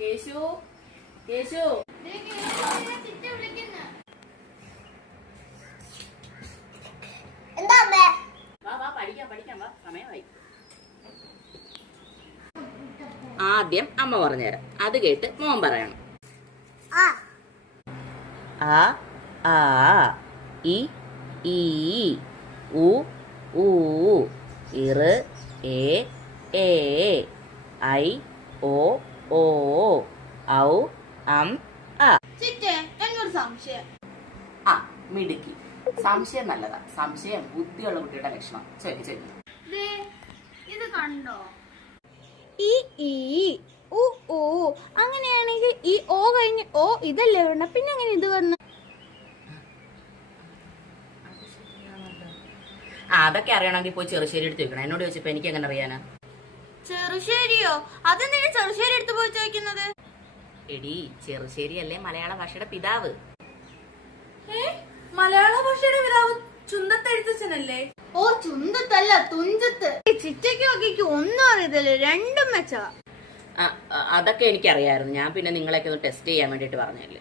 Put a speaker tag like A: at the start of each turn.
A: കേശു കേശു.
B: എന്താ അമ്മേ?
A: വാ വാ പഠിക്കാം പഠിക്കാം വാ സമയമായി. ആദ്യം അമ്മ പറഞ്ഞുതരാം. അത് കേട്ട് മോൻ പറയണം.
B: ആ.
A: ആ ആ ഇ ഈ ഉ ഊ ഇറ് എ ഏ ഐ ഓ ഓ ഔ അം ആ
B: എന്നൊരു സംശയം.
A: ആ മിടുക്കി. സംശയം നല്ലതാ. സംശയം ബുദ്ധിയുള്ള കുട്ടിയുടെ ലക്ഷണം. ശരി ശരി
B: ദേ, ഇത് കണ്ടോ? ഈ ഈ ഉ ഊ അങ്ങനെയാണെങ്കിൽ ഈ ഓ കഴിഞ്ഞ് ഓ ഇതല്ലേ വേണ്ട പിന്നെ അങ്ങനെ ഇത് വന്നു
A: ആ അതൊക്കെ അറിയണമെങ്കിൽ പോയി ചെറുശ്ശേരി എടുത്ത് വെക്കണം. എന്നോട് ചോദിച്ചപ്പോ എനിക്ക് എങ്ങനെ അറിയാനാ?
B: ചെറുശ്ശേരിയോ? അതെന്തിനാ ചെറുശ്ശേരി എടുത്തു പോയി ചോദിക്കുന്നത്?
A: എടി ചെറുശ്ശേരി അല്ലേ മലയാള ഭാഷയുടെ പിതാവ്?
C: മലയാള ഭാഷയുടെ പിതാവ് ചുന്തത്തെഴുത്തച്ഛനല്ലേ?
B: ഓ ചുന്തത്തല്ല തുഞ്ചത്ത്. ചിറ്റയ്ക്ക് നോക്കിക്ക് ഒന്നും അറിയത്തില്ല രണ്ടും മെച്ചവാ.
A: അതൊക്കെ എനിക്കറിയായിരുന്നു. ഞാൻ പിന്നെ നിങ്ങളെയൊക്കെ ഒന്ന് ടെസ്റ്റ് ചെയ്യാൻ വേണ്ടിട്ട് പറഞ്ഞല്ലേ